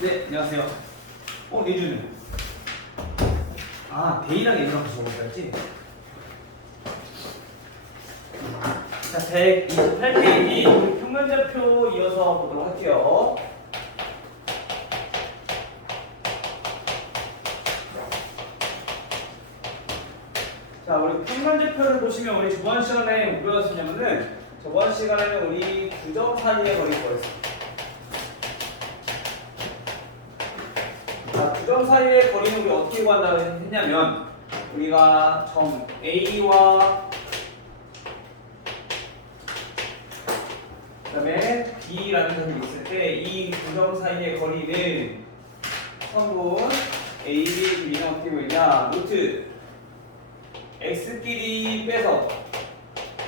네, 안녕하세요. 내주는. 데이랑 얘기랑 같이 먹었지? 자, 128페이지 평면좌표 이어서 보도록 할게요. 자, 우리 평면좌표를 보시면 우리 저번 시간에 뭐 배웠었냐면은 저번 시간에는 우리 두 점 사이의 거리 거였어요. 두 점 사이의 거리는 우리 어떻게 구한다고 했냐면 우리가 점 A와 그다음에 B라는 점이 있을 때 이 두 점 사이의 거리는 성분 AB 길이는 어떻게 보이냐? 루트 x끼리 빼서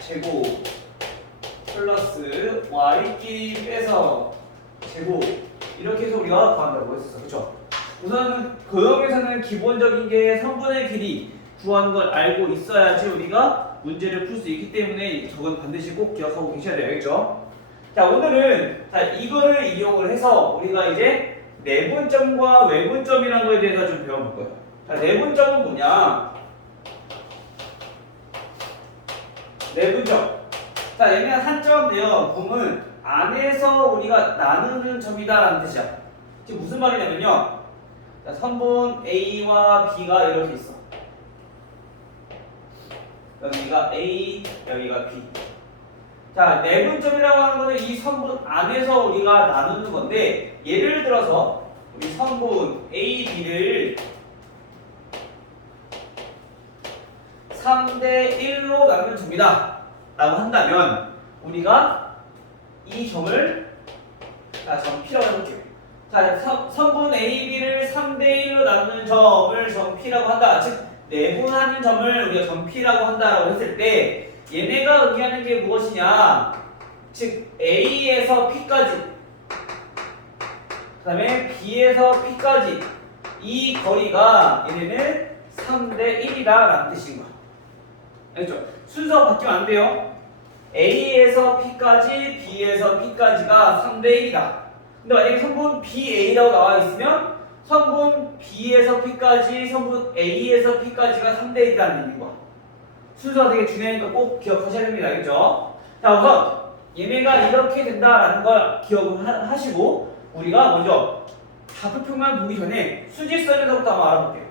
제곱 플러스 y끼리 빼서 제곱 이렇게 해서 우리가 구한다고 했었어. 그쵸? 우선 도형에서는 기본적인 게 성분의 길이 구하는 걸 알고 있어야지 우리가 문제를 풀 수 있기 때문에 저건 반드시 꼭 기억하고 계셔야 되겠죠? 자, 오늘은 이거를 이용을 해서 우리가 이제 내분점과 외분점이라는 거에 대해서 좀 배워볼 거예요. 자, 내분점은 뭐냐? 내분점. 자, 얘는 한 점인데요. 봄은 안에서 우리가 나누는 점이다라는 뜻이야. 지금 무슨 말이냐면요. 자, 선분 A와 B가 이렇게 있어. 여기가 A, 여기가 B. 자, 내분점이라고 하는 거는 이 선분 안에서 우리가 나누는 건데, 예를 들어서 우리 선분 A, B를 3대 1로 나누는 점이다 라고 한다면 우리가 이 점을 점 P라고 해볼게요. 자, 선분 A, B를 3대 1로 나누는 점을 점 P라고 한다. 즉 내분하는 점을 우리가 점 P라고 한다라고 했을 때 얘네가 의미하는 게 무엇이냐? 즉 A에서 P까지 그 다음에 B에서 P까지 이 거리가 얘네는 3대 1이다 라는 뜻인 거야. 알겠죠? 순서가 바뀌면 안 돼요. A에서 P까지, B에서 P까지가 3대 1이다. 근데 만약에 성분 BA라고 나와 있으면 성분 B에서 P까지, 성분 A에서 P까지가 3대 1이라는 얘기인 거야. 순서가 되게 중요하니까 꼭 기억하셔야 됩니다. 알겠죠? 자, 우선 얘네가 이렇게 된다라는 걸 기억을 하시고 우리가 먼저 좌표표만 보기 전에 수직선에서부터 한번 알아볼게요.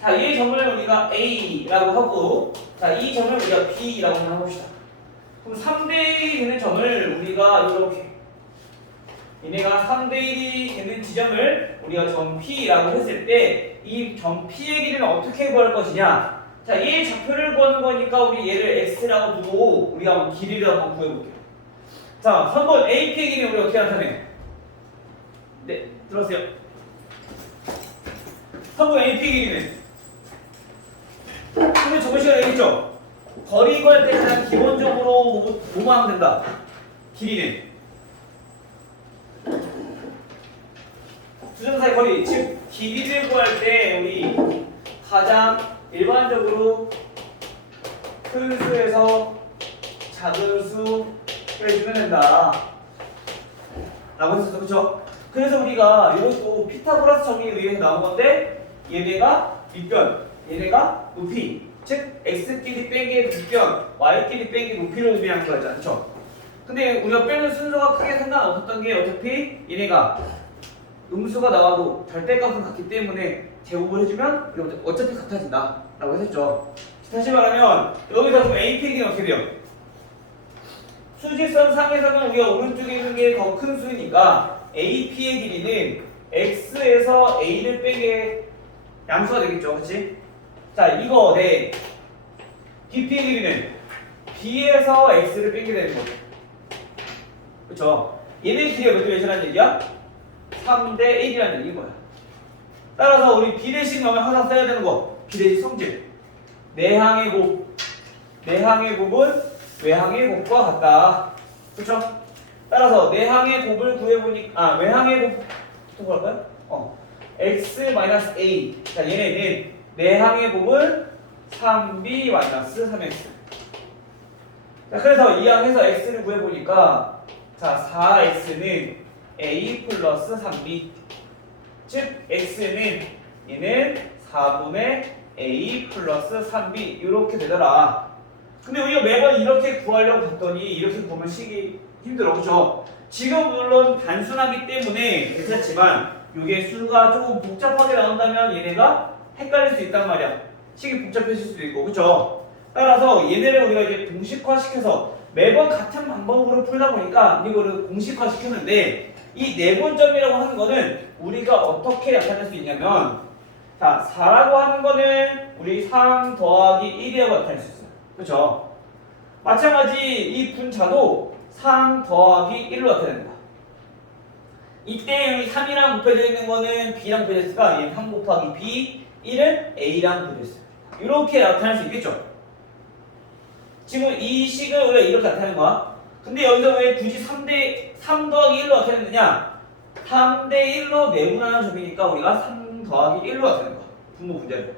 자, 이 점을 우리가 A라고 하고, 자, 이 점을 우리가 B라고 한번 해봅시다. 그럼 3대1이 되는 점을 우리가 이렇게, 얘네가 3대1이 되는 지점을 우리가 점 P라고 했을 때, 이 점 P의 길이는 어떻게 구할 것이냐? 자, 이 좌표를 구하는 거니까 우리 얘를 X라고 두고, 우리가 한번 길이를 한번 구해볼게요. 자, 3번 AP의 길이는 우리 어떻게 나타내? 네, 들었어요. 3번 AP의 길이는 근데 저번 시간에 얘기했죠? 거리 구할 때 가장 기본적으로 뭐만 하면 된다? 길이는 두 점 사이 거리, 즉 길이를 구할 때 우리 가장 일반적으로 큰 수에서 작은 수 빼주면 된다 라고 했었죠, 그쵸? 그래서 우리가 이것도 피타고라스 정리에 의해서 나온 건데 얘네가 밑변, 얘네가 높이, 즉 x끼리 빼기 밑변, y끼리 빼기 높이를 의미하는 거였잖아, 그쵸? 근데 우리가 빼는 순서가 크게 상관없었던 게 어차피 얘네가 음수가 나와도 절대값은 같기 때문에 제곱을 해주면 우리가 어차피 같아진다 라고 했었죠. 다시 말하면 여기서 그럼 AP의 길이는 어떻게 돼요? 수직선 상에서는 우리가 오른쪽에 있는 게 더 큰 수니까 AP의 길이는 X에서 A를 빼게 양수가 되겠죠, 그렇지? 자, 이거 네. BP의 길이는 B에서 X를 빼게 되는 거죠. 그렇죠? 얘네 길이가 몇 대 몇이라는 얘기야? 3대 1이라는 얘기인 거야. 따라서 우리 비례식 나오면 항상 써야 되는 거 비례식 성질. 내항의 곱. 내항의 곱은 외항의 곱과 같다. 그렇죠? 따라서 내항의 곱을 구해보니까 외항의 곱 어떻게 할까요? x-a. 자, 얘네는 내항의 곱은 3b-3x. 자, 그래서 이항에서 x를 구해보니까 자, 4x는 a 플러스 3b. 즉 x는 얘는 4분의 a 플러스 3b 이렇게 되더라. 근데 우리가 매번 이렇게 구하려고 봤더니 이렇게 보면 식이 힘들어, 그렇죠? 지금 물론 단순하기 때문에 괜찮지만 이게 수가 조금 복잡하게 나온다면 얘네가 헷갈릴 수 있단 말이야. 식이 복잡해질 수도 있고, 그렇죠? 따라서 얘네를 우리가 이제 공식화시켜서 매번 같은 방법으로 풀다 보니까 이거를 공식화시켰는데 이 내분점이라고 하는 거는 우리가 어떻게 나타낼 수 있냐면 자, 4라고 하는 거는 우리 3 더하기 1이라고 나타낼 수 있어요. 그렇죠? 마찬가지 이 분자도 3 더하기 1로 나타냅니다. 이때 여기 3이랑 곱해져 있는 거는 B랑 곱해져 있으니까 얘는 3 곱하기 B, 1은 A랑 곱해져 있어요. 이렇게 나타낼 수 있겠죠? 지금 이 식을 우리가 이렇게 나타내는 거야. 근데 여기서 왜 굳이 3 더하기 1로 나타냈느냐? 3대 1로 내분하는 점이니까 우리가 3 더하기 1로 나타내는 거야. 분모 분자를.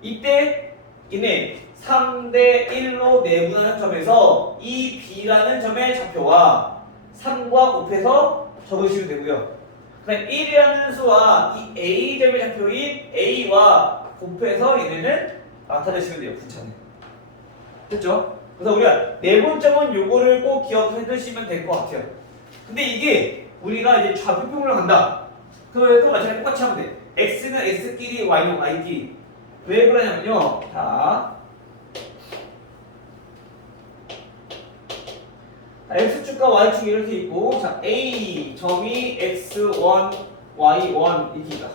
이때 얘네 3대 1로 내분하는 점에서 이 B라는 점의 좌표와 3과 곱해서 적으시면 되고요. 그다음 1이라는 수와 이 A점의 좌표인 A와 곱해서 얘네는 나타내시면 돼요. 분차는. 됐죠? 그래서 우리가 내분점은 요거를 꼭 기억해 두시면 될 것 같아요. 근데 이게 우리가 이제 좌표평을 간다. 그러면 또 마찬가지로 똑같이 하면 돼. x는 x끼리, y는 y끼리. 왜 그러냐면요. 자, x축과 y축이 이렇게 있고, 자, a 점이 x1, y1 이렇게 있다.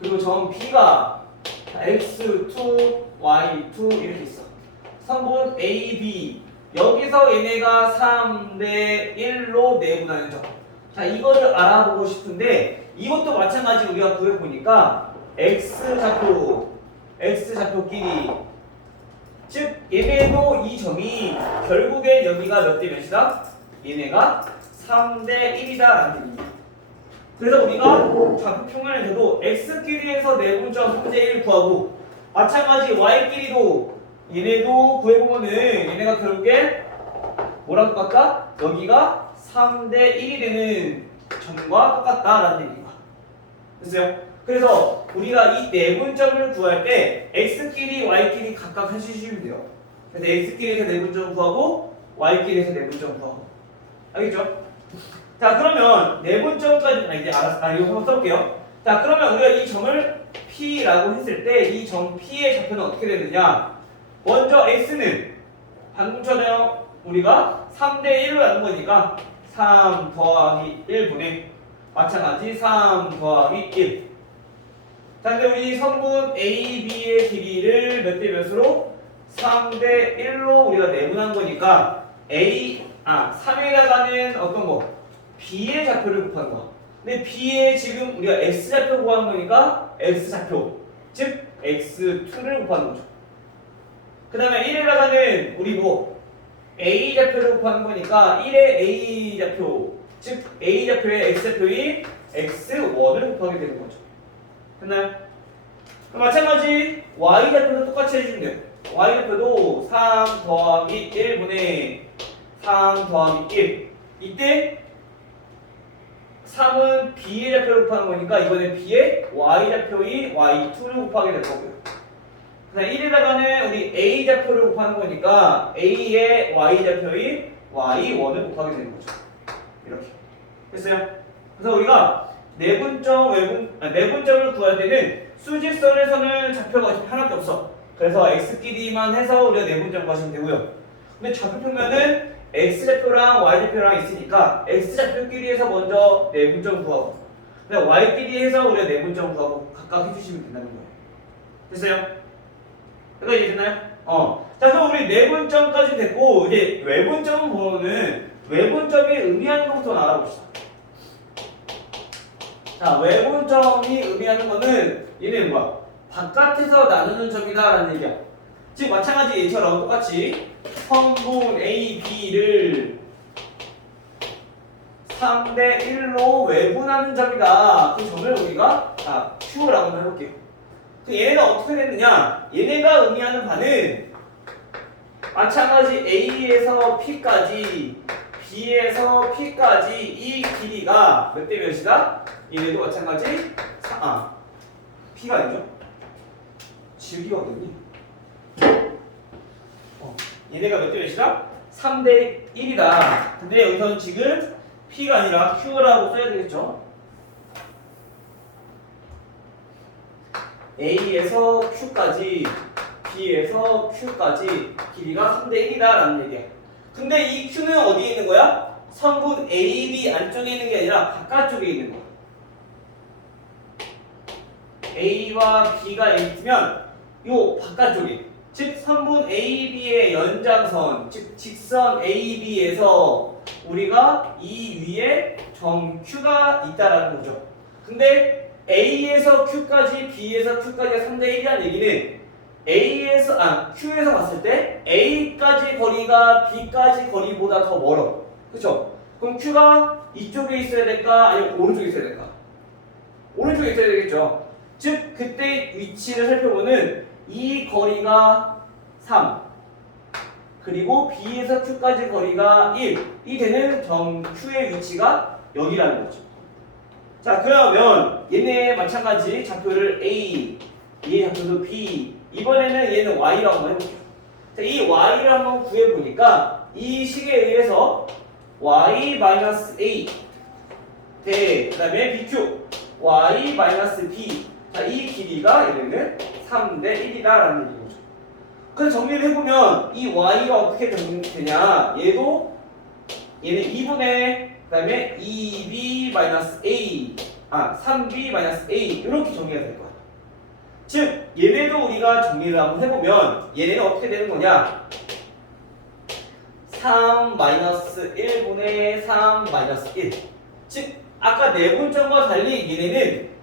그리고 점 b가 x2, y2 이렇게 있어. 성분 A, B 여기서 얘네가 3대 1로 내분하는 점. 자, 이거를 알아보고 싶은데 이것도 마찬가지 우리가 구해보니까 X좌표끼리 즉 얘네도 이 점이 결국엔 여기가 몇 대 몇이다? 얘네가 3대 1이다 라는 얘기입니다. 그래서 우리가 좌표평면을 해도 X끼리에서 내분점 3대 1 구하고 마찬가지 Y끼리도 얘네도 구해보면은 얘네가 결국에 뭐랑 똑같다? 여기가 3대 1이 되는 점과 똑같다라는 얘기가 됐어요? 그래서 우리가 이 내분점을 구할 때 x끼리 y끼리 각각 해주시면 돼요. 그래서 x끼리에서 내분점 구하고 y끼리에서 내분점 구하고 알겠죠? 자, 그러면 내분점까지 이제 알았어. 이거 한번 써볼게요. 자, 그러면 우리가 이 점을 P라고 했을 때 이 점 P의 좌표는 어떻게 되느냐? 먼저 x는 방금처럼 우리가 3대 1로 나눈 거니까 3 더하기 1분의 마찬가지 3 더하기 1. 자, 근데 우리 성분 A, B의 길이를 몇 대 몇으로? 3대 1로 우리가 내분한 거니까 3에다가는 어떤 거? B의 좌표를 곱하는 거야. 근데 B의 지금 우리가 X좌표 구하는 거니까 X좌표, 즉 X2를 곱하는 거죠. 그 다음에 1에다가는 우리 뭐 A좌표를 곱하는 거니까 1의 A좌표, 즉 A좌표의 X좌표인 X1을 곱하게 되는 거죠. 됐나요? 마찬가지 Y좌표도 똑같이 해주면 돼요. Y좌표도 3 더하기 1분의 3 더하기 1. 이때 3은 B의 좌표를 곱하는 거니까 이번엔 B의 Y좌표인 Y2를 곱하게 될 거고요. 그 다음 1에다가는 우리 A좌표를 곱하는 거니까 A의 Y좌표인 Y1을 곱하게 되는 거죠. 이렇게. 됐어요? 그래서 우리가 내분점을 구할 때는 수직선에서는 좌표가 하나밖에 없어. 그래서 x끼리만 해서 우리가 내분점 구하시면 되고요. 근데 좌표평면은 x좌표랑 y좌표랑 있으니까 x좌표끼리 해서 먼저 내분점 구하고 그다음 y끼리 해서 우리가 내분점 구하고 각각 해주시면 된다는 거예요. 됐어요? 이거 이제 됐나요? 자, 그럼 우리 내분점까지 됐고 이제 외분점 보면은 외분점이 의미하는 것부터 알아봅시다. 자, 외분점이 의미하는 거는 얘는 뭐야? 바깥에서 나누는 점이다라는 얘기야. 즉 마찬가지 얘처럼 똑같이 성분 A, B를 3대 1로 외분하는 점이다. 그 점을 우리가 Q라고 한번 해볼게요. 얘네가 어떻게 됐느냐? 얘네가 의미하는 바는 마찬가지 A에서 P까지 B에서 P까지 이 길이가 몇 대 몇이다? 얘네도 마찬가지 P가 아니죠? 지우기거든요. 얘네가 몇 대 몇이다? 3대 1이다. 근데 여기서는 지금 P가 아니라 Q라고 써야 되겠죠? A에서 Q까지, B에서 Q까지 길이가 3대 1이다 라는 얘기야. 근데 이 Q는 어디에 있는 거야? 성분 AB 안쪽에 있는 게 아니라 바깥쪽에 있는 거야. A와 B가 있으면 요 바깥쪽에, 즉 성분 AB의 연장선, 즉 직선 AB에서 우리가 이 위에 점 Q가 있다라는 거죠. 근데 A에서 Q까지, B에서 Q까지가 3대 1이라는 얘기는 Q에서 봤을 때 A까지 거리가 B까지 거리보다 더 멀어. 그쵸? 그럼 Q가 이쪽에 있어야 될까? 아니면 오른쪽에 있어야 될까? 오른쪽에 있어야 되겠죠. 즉 그때 위치를 살펴보는 이 거리가 3 그리고 B에서 Q까지 거리가 1이 되는 점 Q의 위치가 여기라는 거죠. 자 그러면 얘네 마찬가지 좌표를 A, 얘 좌표도 B, 이번에는 얘는 Y라고 한번 해볼게요. 자, 이 Y를 한번 구해보니까 이 식에 의해서 Y-A 대 그 다음에 BQ Y-B, 자, 이 길이가 얘는 3대 1이다 라는 얘기죠. 그래서 정리를 해보면 이 Y가 어떻게 되냐, 얘는 2분의 그 다음에 2B-A 3B-A 이렇게 정리가 될 거야. 즉 얘네도 우리가 정리를 한번 해보면 얘네는 어떻게 되는 거냐, 3-1분의 3-1, 즉 아까 내분점과 달리 얘네는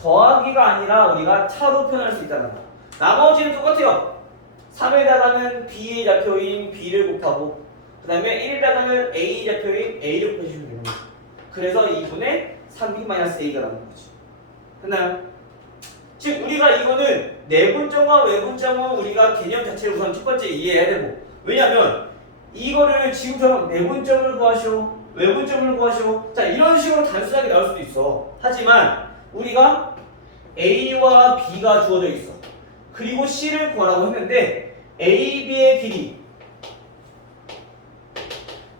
더하기가 아니라 우리가 차로 표현할 수 있다는 거야. 나머지는 똑같아요. 3에다가는 B의 좌표인 B를 곱하고 그 다음에 1에다가는 A 좌표인 A를 곱해주면 되는 거죠. 그래서 2분의 3B-A가 나오는 거지. 됐나요? 즉 우리가 이거는 내분점과 외분점은 우리가 개념 자체를 우선 첫 번째 이해해야 되고, 왜냐면 이거를 지금처럼 내분점을 구하시오, 외분점을 구하시오, 자 이런 식으로 단순하게 나올 수도 있어. 하지만 우리가 A와 B가 주어져 있어. 그리고 C를 구하라고 했는데 A, B의 길이,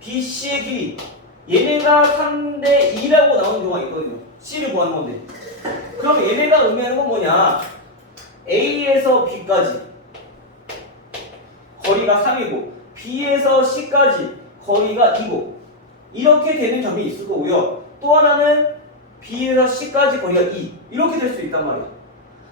B, C의 길이 얘네가 3대 2라고 나오는 경우가 있거든요. C를 구하는 건데. 그럼 얘네가 의미하는 건 뭐냐, A에서 B까지 거리가 3이고 B에서 C까지 거리가 2고 이렇게 되는 점이 있을 거고요. 또 하나는 B에서 C까지 거리가 2 이렇게 될 수 있단 말이야.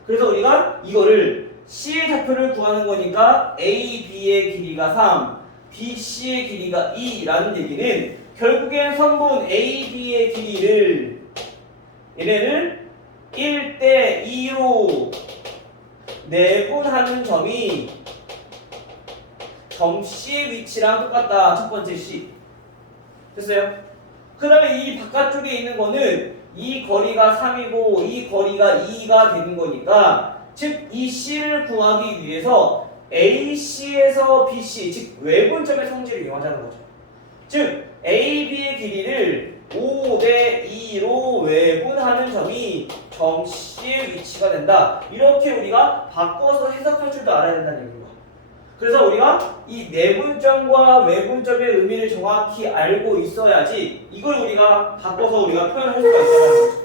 그래서 우리가 이거를 C의 좌표를 구하는 거니까 A, B의 길이가 3, B, C의 길이가 2라는 얘기는 결국엔 성분 A, B의 길이를 얘네를 1대 2로 내분하는 점이 점 C의 위치랑 똑같다. 첫 번째 C. 됐어요? 그 다음에 이 바깥쪽에 있는 거는 이 거리가 3이고 이 거리가 2가 되는 거니까, 즉 이 C를 구하기 위해서 AC에서 BC, 즉 외분점의 성질을 이용하자는 거죠. 즉 AB의 길이를 5대 2로 외분하는 점이 점 C의 위치가 된다. 이렇게 우리가 바꿔서 해석할 줄도 알아야 된다는 얘기입니다. 그래서 우리가 이 내분점과 외분점의 의미를 정확히 알고 있어야지 이걸 우리가 바꿔서 우리가 표현할 수가 있다는 거죠.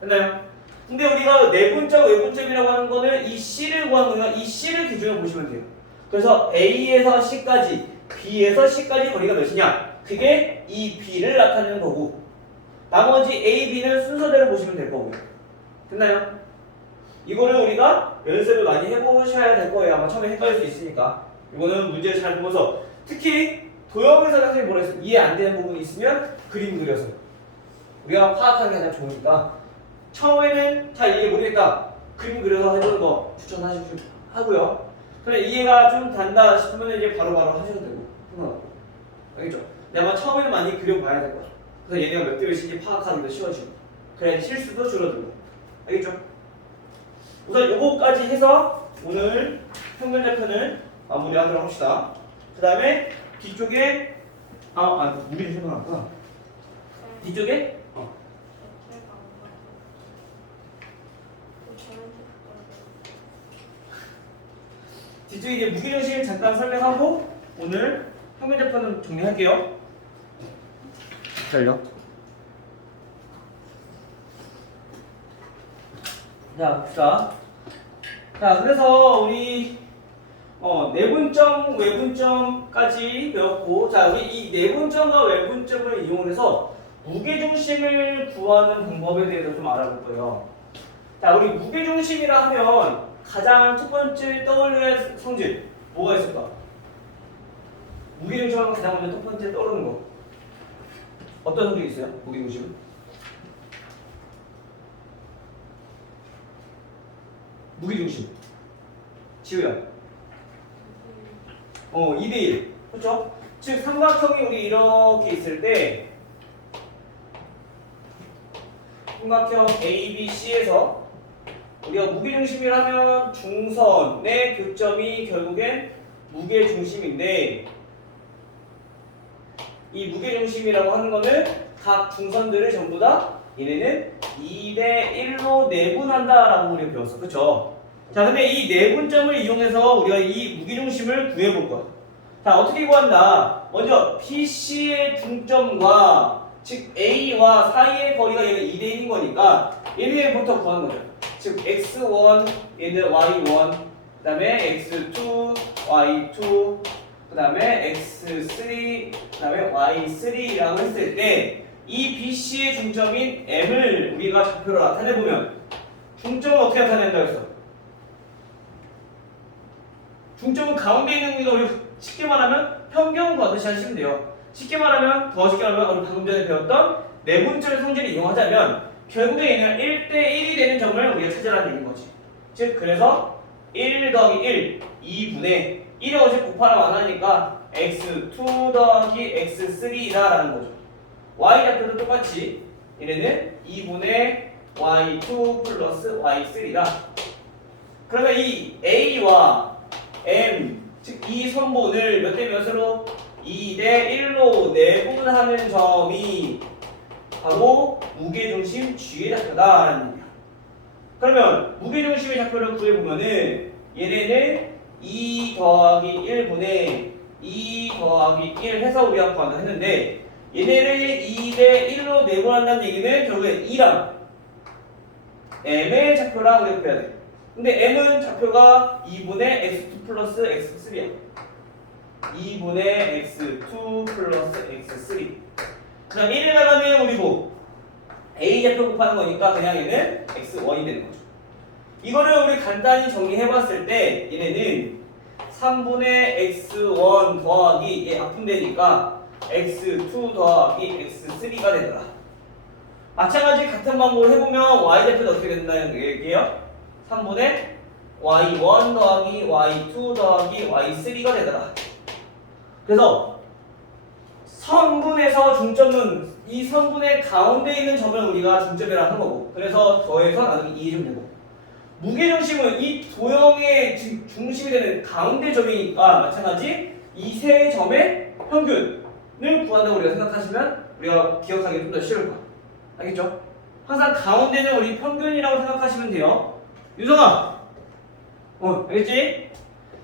됐나요? 근데 우리가 내분점, 외분점이라고 하는 거는 이 C를 구하는 거니까 이 C를 기준으로 보시면 돼요. 그래서 A에서 C까지, B에서 C까지 거리가 몇이냐? 그게 이 B를 나타내는 거고, 나머지 A, B는 순서대로 보시면 될 거고요. 됐나요? 이거를 우리가 연습을 많이 해보셔야 될 거예요. 아마 처음에 헷갈릴 수 있으니까. 이거는 문제를 잘 보면서, 특히 도형에서 선생님이 뭐라 했어요? 이해 안 되는 부분이 있으면 그림 그려서 우리가 파악하는 게 가장 좋으니까, 처음에는 잘 이해 모르겠다, 그림 그려서 해보는 거 추천하고요. 그래 이해가 좀 단다 싶으면 이제 바로바로 하셔도 되고 상관없고. 알겠죠? 근데 아마 처음에는 많이 그려봐야 될 거야. 그래서 얘네가 몇 대 몇인지 파악하기도 쉬워지고, 그래야지 실수도 줄어들고. 알겠죠? 우선 요거까지 해서 오늘 평균좌표는 마무리하도록 합시다. 그 다음에 뒤쪽에 우리를 생각하구나. 뒤쪽에 뒤쪽에 이제 무게중심 잠깐 설명하고 오늘 평면좌표는 정리할게요. 기다려. 자, 봅시다. 자, 그래서 우리 내분점, 외분점까지 배웠고, 자, 우리 이 내분점과 외분점을 이용해서 무게중심을 구하는 방법에 대해서 좀 알아볼 거예요. 자, 우리 무게중심이라 하면 가장 첫 번째 떠올려야 할 성질 뭐가 있을까? 무게중심하면 가장 먼저 첫 번째 떠오르는 거 어떤 성질이 있어요? 무게중심? 무게중심 지우야 2대1 그렇죠? 즉 삼각형이 우리 이렇게 있을 때 삼각형 ABC에서 우리가 무게중심이라면 중선의 교점이 결국엔 무게중심인데 이 무게중심이라고 하는 거는 각 중선들을 전부 다 얘네는 2대1로 내분한다라고 우리가 배웠어. 그쵸? 자, 근데 이 내분점을 이용해서 우리가 이 무게중심을 구해볼 거야. 자, 어떻게 구한다? 먼저 BC의 중점과 즉 A와 사이의 거리가 얘는 2대1인 거니까 얘네부터 구하는 거죠. 즉 x1 얘는 y1 그 다음에 x2 y2 그 다음에 x3 그 다음에 y3라고 했을 때 이 BC의 중점인 M을 우리가 좌표로 나타내보면 중점은 어떻게 나타낸다고 했어? 중점은 가운데 있는 거니까 우리 쉽게 말하면 평경 구하듯이 하시면 돼요. 쉽게 말하면 더 쉽게 말하면 우리 방금 전에 배웠던 내분절 성질을 이용하자면 결국에 얘는 1대1이 되는 점을 우리가 찾으라는 얘기인 거지. 즉 그래서 1 더하기 1 2분의 1을 어차피 곱하라고 안 하니까 x2 더하기 x3라는 거죠. y좌표도 똑같이 얘네는 2분의 y2 플러스 y3다. 그러면 이 a와 m 즉 이 선본을 몇 대 몇으로 2대1로 내분하는 점이 바로 무게중심 G의 좌표다라는 얘기야. 그러면 무게중심의 좌표를 구해보면은 얘네는 2 더하기 1분의 2 더하기 1 해서 우리가 구한다 했는데 얘네를 2대1로 내분한다는 얘기는 결국에 2랑 M의 좌표랑 우리가 구해야 돼. 근데 M은 좌표가 2분의 x2 플러스 x3야. 2분의 x2 플러스 x3. 그냥 1을 나가면 우리 뭐 A 좌표 곱하는 거니까 그냥 얘는 x1이 되는 거죠. 이거를 우리 간단히 정리해봤을 때 얘네는 3분의 x1 더하기 얘 앞분되니까 x2 더하기 x3가 되더라. 마찬가지 같은 방법을 해보면 y좌표도 어떻게 된다는 얘기예요? 3분의 y1 더하기 y2 더하기 y3가 되더라. 그래서 선분에서 중점은 이 선분의 가운데 있는 점을 우리가 중점이라 하는 거고, 그래서 더해서 나누기 2점 되고, 무게중심은 이 도형의 중심이 되는 가운데 점이니까 마찬가지 이 세 점의 평균을 구한다고 우리가 생각하시면 우리가 기억하기 좀 더 쉬울 거야. 알겠죠? 항상 가운데는 우리 평균이라고 생각하시면 돼요. 유성아, 알겠지?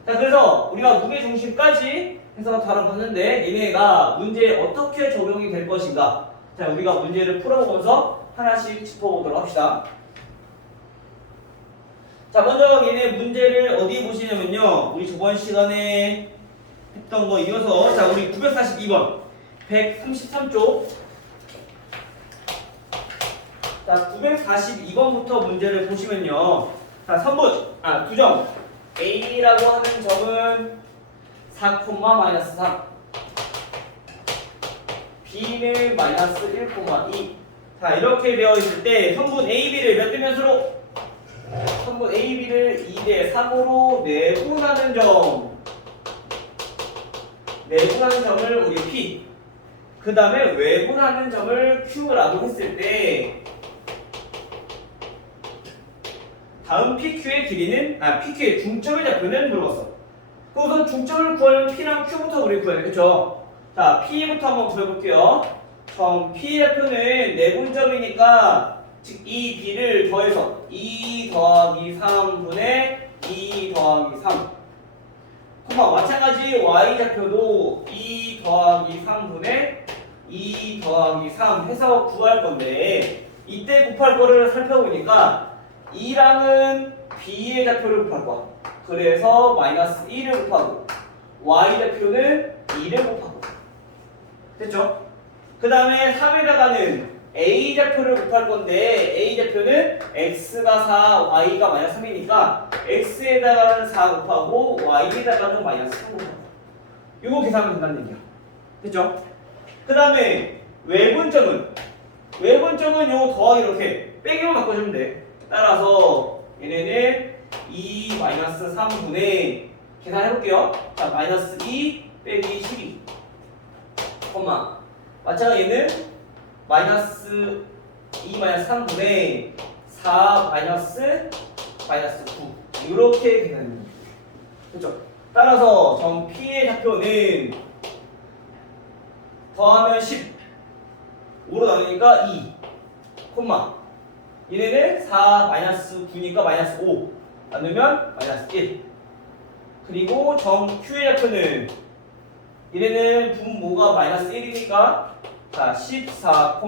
자, 그래서 우리가 무게중심까지 해서 다뤄봤는데 얘네가 문제에 어떻게 적용이 될 것인가? 자, 우리가 문제를 풀어보면서 하나씩 짚어보도록 합시다. 자, 먼저 얘네 문제를 어디 보시냐면요, 우리 저번 시간에 했던 거 이어서, 자, 우리 942번 133쪽. 자, 942번부터 문제를 보시면요, 자, 선분, 두 점 A라고 하는 점은 4, 마이너스 3, B는 마이너스 1, 2. 자, 이렇게 되어 있을 때 선분 AB를 몇 대 몇으로? 선분 AB를 2대 3으로 내분하는 점. 내분하는 점을 우리 P, 그 다음에 외분하는 점을 Q라고 했을 때 다음 PQ의 길이는, PQ의 중점의 좌표는 물었어. 그럼 우선 중점을 구하려면 P랑 Q부터 우리 구해야 되겠죠? 자, P부터 한번 구해볼게요. P 좌표는 내분점이니까 즉 이 b를 더해서 2 더하기 3분의 2 더하기 3 마찬가지 y좌표도 2 더하기 3분의 2 더하기 3 해서 구할 건데 이때 곱할 거를 살펴보니까 2랑은 b의 좌표를 곱할 거야. 그래서 마이너스 1을 곱하고 y좌표는 2를 곱하고 됐죠? 그 다음에 3에다가는 a좌표를 곱할 건데 a좌표는 x가 4, y가 마이너스 3이니까 x에다가는 4 곱하고 y에다가는 마이너스 3 곱하고 이거 계산하면 된다는 얘기야. 됐죠? 그 다음에 외분점은 요 더하기 이렇게 빼기만 바꿔주면 돼. 따라서 얘네는 2 마이너스 3분의 계산해볼게요. 자 마이너스 2 빼기 12 마찬가지 얘는 마이너스 2 마이너스 3분의 4 마이너스 9 이렇게 계산합니다. 그렇죠? 따라서 점 P의 좌표는 더하면 10 5로 나누니까 2 얘네는 4 마이너스 9니까 마이너스 5 나누면 마이너스 1 그리고 점 Q의 좌표는 얘네는 분모가 마이너스 1이니까 자 14,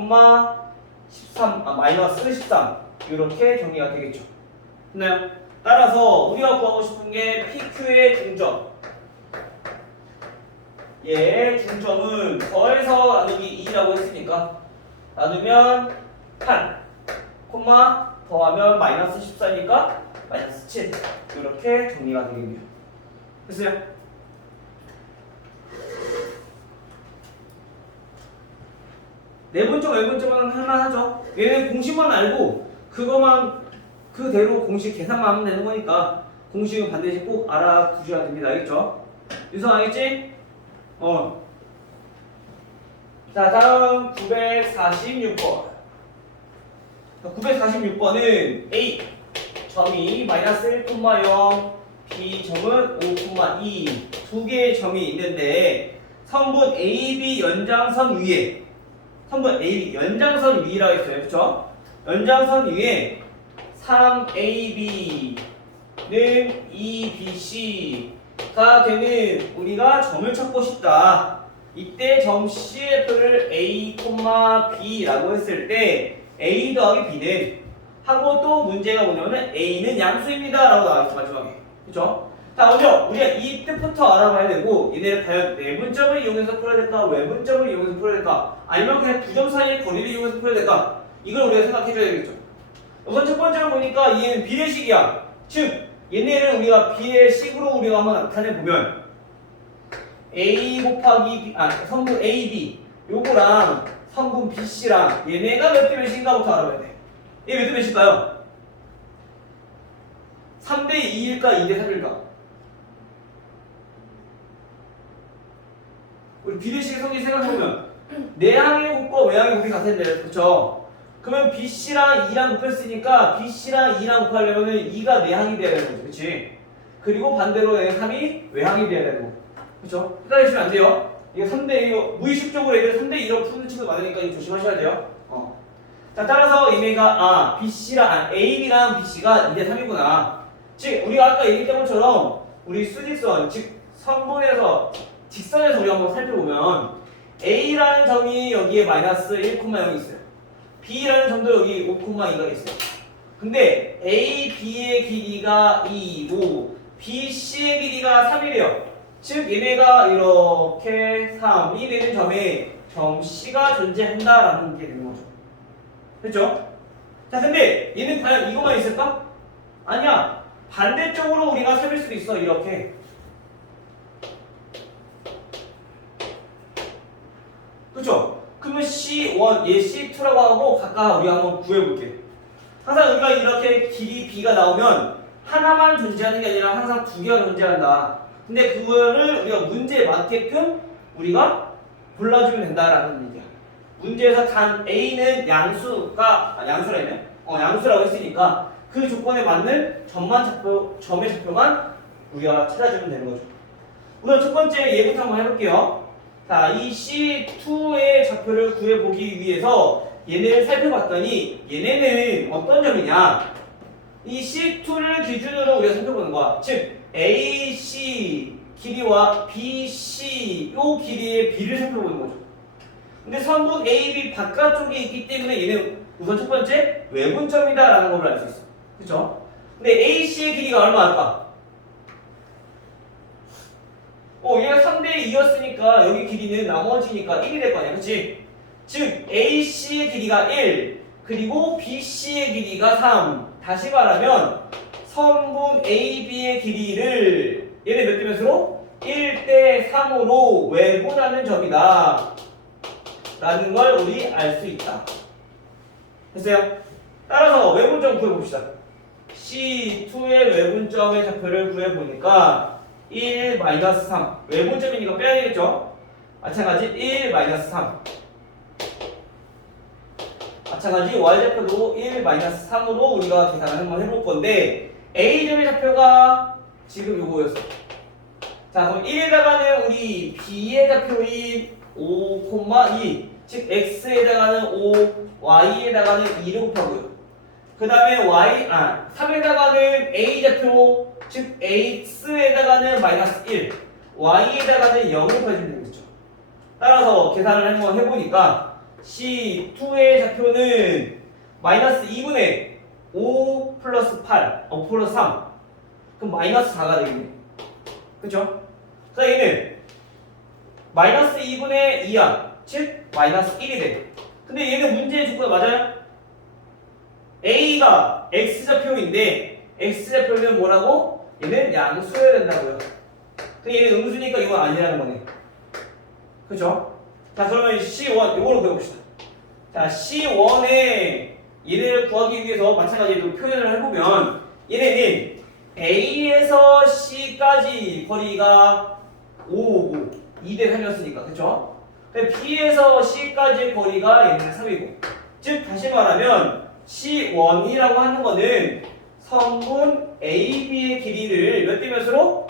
13, 마이너스 13 이렇게 정리가 되겠죠. 됐나요? 따라서 우리가 구하고 싶은 게 PQ의 중점 중점은 더해서 나누기 2라고 했으니까 나누면 8 더하면 마이너스 14니까 마이너스 7 이렇게 정리가 되겠네요. 됐어요? 내분점, 외분점은 할만하죠. 얘는 공식만 알고 그것만 그대로 공식 계산만 하면 되는 거니까 공식은 반드시 꼭 알아두셔야 됩니다. 알겠죠? 유성 알겠지? 자 다음 946번 946번은 A 점이 마이너스 1,0 B 점은 5,2 두 개의 점이 있는데 성분 AB 연장선 위에 성분 AB 연장선 위라고 했어요. 그쵸? 연장선 위에 3AB는 2BC가 되는 우리가 점을 찾고 싶다. 이때 점 CF를 A, B라고 했을 때 A 더하기 B는 하고 또 문제가 뭐냐면 A는 양수입니다 라고 나와있어 마지막에. 그쵸? 자 먼저 우리가 이 뜻부터 알아봐야 되고 얘네를 과연 내분점을 이용해서 풀어야 될까 외분점을 이용해서 풀어야 될까 아니면 그냥 두 점 사이의 거리를 이용해서 풀어야 될까 이걸 우리가 생각해줘야 되겠죠. 우선 첫 번째로 보니까 얘는 비례식이야. 즉 얘네를 우리가 비례식으로 우리가 한번 나타내보면 A 곱하기 B, 성분 AB 요거랑 성분 BC랑 얘네가 몇 대 몇인가부터 알아봐야 돼. 얘 몇 대 몇일까요? 3대 2일까 2대 3일까? 우리 비례식의 성질 생각해보면 내항의 곱과 외항의 곱이 같은데 그렇죠? 그러면 BC랑 2랑 곱했으니까 BC랑 2랑 곱하려면 2가 내항이 돼야 되는 거죠. 그치? 그리고 반대로 3이 외항이 돼야 되는 거. 그쵸? 헷갈리시면 안 돼요. 이게 3대2, 무의식적으로 얘를 3대2로 푸는 친구 많으니까 이거 조심하셔야 돼요. 자, 따라서 얘네가, BC랑, AB랑 BC가 2대 3이구나. 즉, 우리가 아까 얘기했던 것처럼, 우리 수직선, 즉, 선분에서, 직선에서 우리가 한번 살펴보면, A라는 점이 여기에 마이너스 1,0이 있어요. B라는 점도 여기 5,2가 있어요. 근데, A, B의 길이가 2이고, B, C의 길이가 3이래요. 즉 얘네가 이렇게 3이 되는 점에 점 C가 존재한다라는 게 되는 거죠. 됐죠? 자 근데 얘는 과연 이것만 있을까? 아니야. 반대쪽으로 우리가 세볼 수도 있어. 이렇게. 그렇죠? 그러면 C1, 얘 C2라고 하고 각각 우리가 한번 구해볼게. 항상 우리가 이렇게 길이 B가 나오면 하나만 존재하는 게 아니라 항상 두 개가 존재한다. 근데 그거를 우리가 문제에 맞게끔 우리가 골라주면 된다라는 얘기야. 문제에서 단 A는 양수라면 양수라고 했으니까 그 조건에 맞는 점의 좌표만 우리가 찾아주면 되는 거죠. 우선 첫 번째 얘부터 한번 해볼게요. 자, 이 C2의 좌표를 구해보기 위해서 얘네를 살펴봤더니 얘네는 어떤 점이냐? 이 C2를 기준으로 우리가 살펴보는 거야. 즉 AC 길이와 BC 요 길이의 비를 살펴보는 거죠. 근데 선분 AB 바깥쪽에 있기 때문에 얘는 우선 첫 번째 외분점이다라는 걸 알 수 있어. 그렇죠? 근데 AC의 길이가 얼마일까? 얘가 3대 2였으니까 여기 길이는 나머지니까 1이 될 거 아니야. 그치? 즉 AC의 길이가 1 그리고 BC의 길이가 3. 다시 말하면 선분 AB의 길이를 얘네 몇 대 몇으로? 1대 3으로 외분하는 점이다 라는 걸 우리 알 수 있다. 됐어요? 따라서 외분점 구해봅시다. C2의 외분점의 좌표를 구해보니까 1-3 외분점이니까 빼야 되겠죠? 마찬가지 1-3 마찬가지 y좌표도 1-3으로 우리가 계산을 한번 해볼 건데 a점의 좌표가 지금 요거였어. 자 그럼 1에다가는 우리 b의 좌표인 5,2 즉 x에다가는 5 y에다가는 2를 곱하고요. 그 다음에 3에다가는 a좌표 즉 x에다가는 -1 y에다가는 0을 곱해주면 되겠죠. 따라서 계산을 한번 해보니까 C2의 좌표는 -2분의 5 플러스 8 플러스 3 그럼 -4가 되겠네. 그쵸? 자 얘는 -2분의 2야 즉 -1이 돼. 근데 얘는 문제의 조건 맞아요? A가 X좌표인데 X좌표는 뭐라고? 얘는 양수여야 된다고요. 근데 얘는 음수니까 이건 아니라는 거네. 그쵸? 자 그러면 C1 요거로 배워봅시다. 자 C1에 얘네를 구하기 위해서 마찬가지로 표현을 해보면 얘네는 A에서 C까지 거리가 5고 2대 3이었으니까 그쵸? B에서 C까지의 거리가 얘네는 3이고 즉 다시 말하면 C1이라고 하는 거는 선분 AB의 길이를 몇 대 몇으로?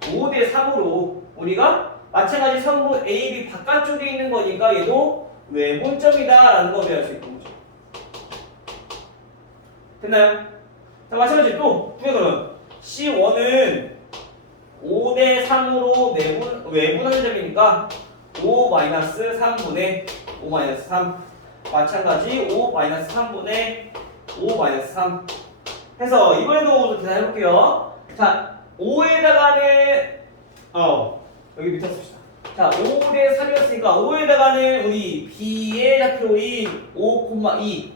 5대 3으로 우리가 마찬가지 선분 AB 바깥쪽에 있는 거니까 얘도 외분점이다 라는 거 배울 수 있는 거죠. 됐나요? 자 마찬가지 또 그러면 C1은 5대 3으로 외분하는 점이니까 5-3분의 5-3 마찬가지 5-3분의 5-3 해서 이번에도 계산해볼게요. 자 5에다가는 여기 밑에 씁시다. 자 5대 3이었으니까 5에다가는 우리 B의 좌표인 5,2